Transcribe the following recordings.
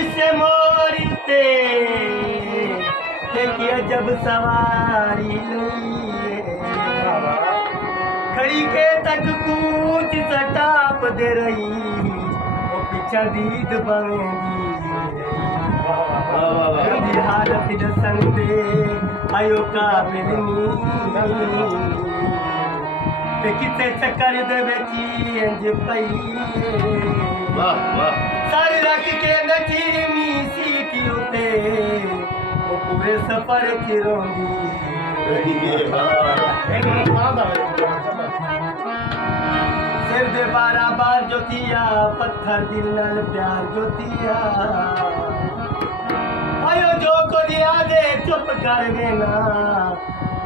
इससे मोरी ते किया जब सवारी लई खड़ी के तक कूच सटाप दे रही वो पीछा दीद बवेंदी हालत दसंग दे आयो काबिलनी ते किते चक्कर दे बेची इंज पई सारी रख के नची मी सीटी उते वो पूरे सफर की रोंदी सिर दे 12 बार जोतिया पत्थर दिल नाल प्यार जोतिया आयो जो को दिया दे चुप कर देना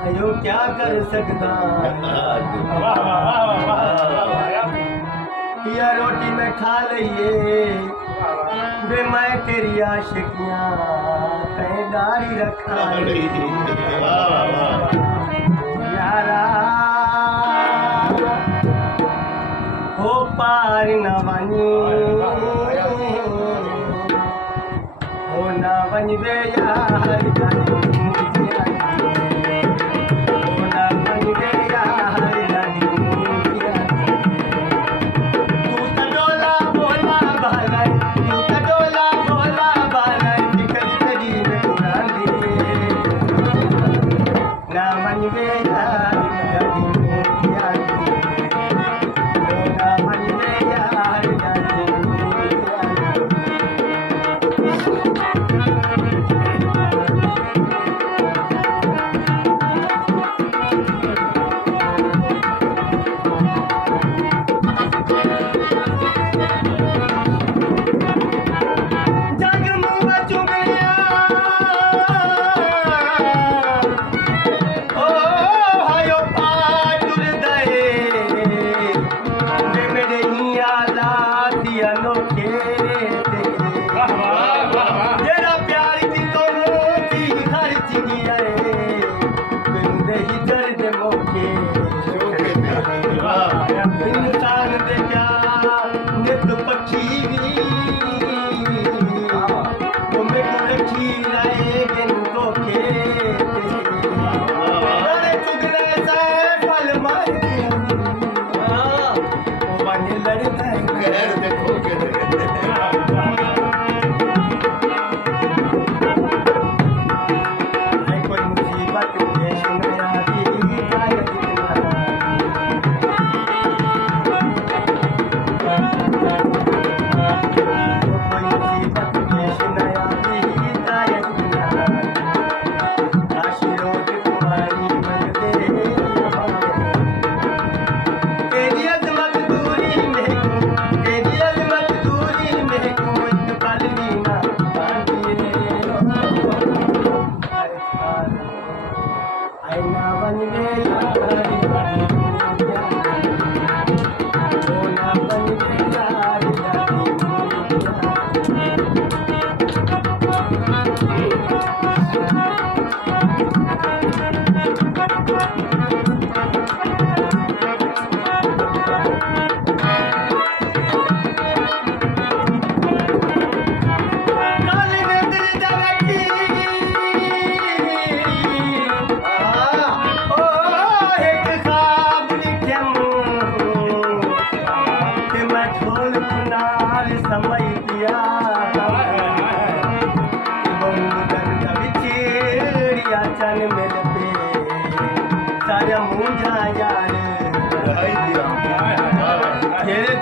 आयो क्या कर सकता या रोटी में खा लइए वे मैं तेरी आशिकियां कहीं दारी रखा यारा हो पार न बनी हो न बन वे यार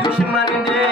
दुश्मन ने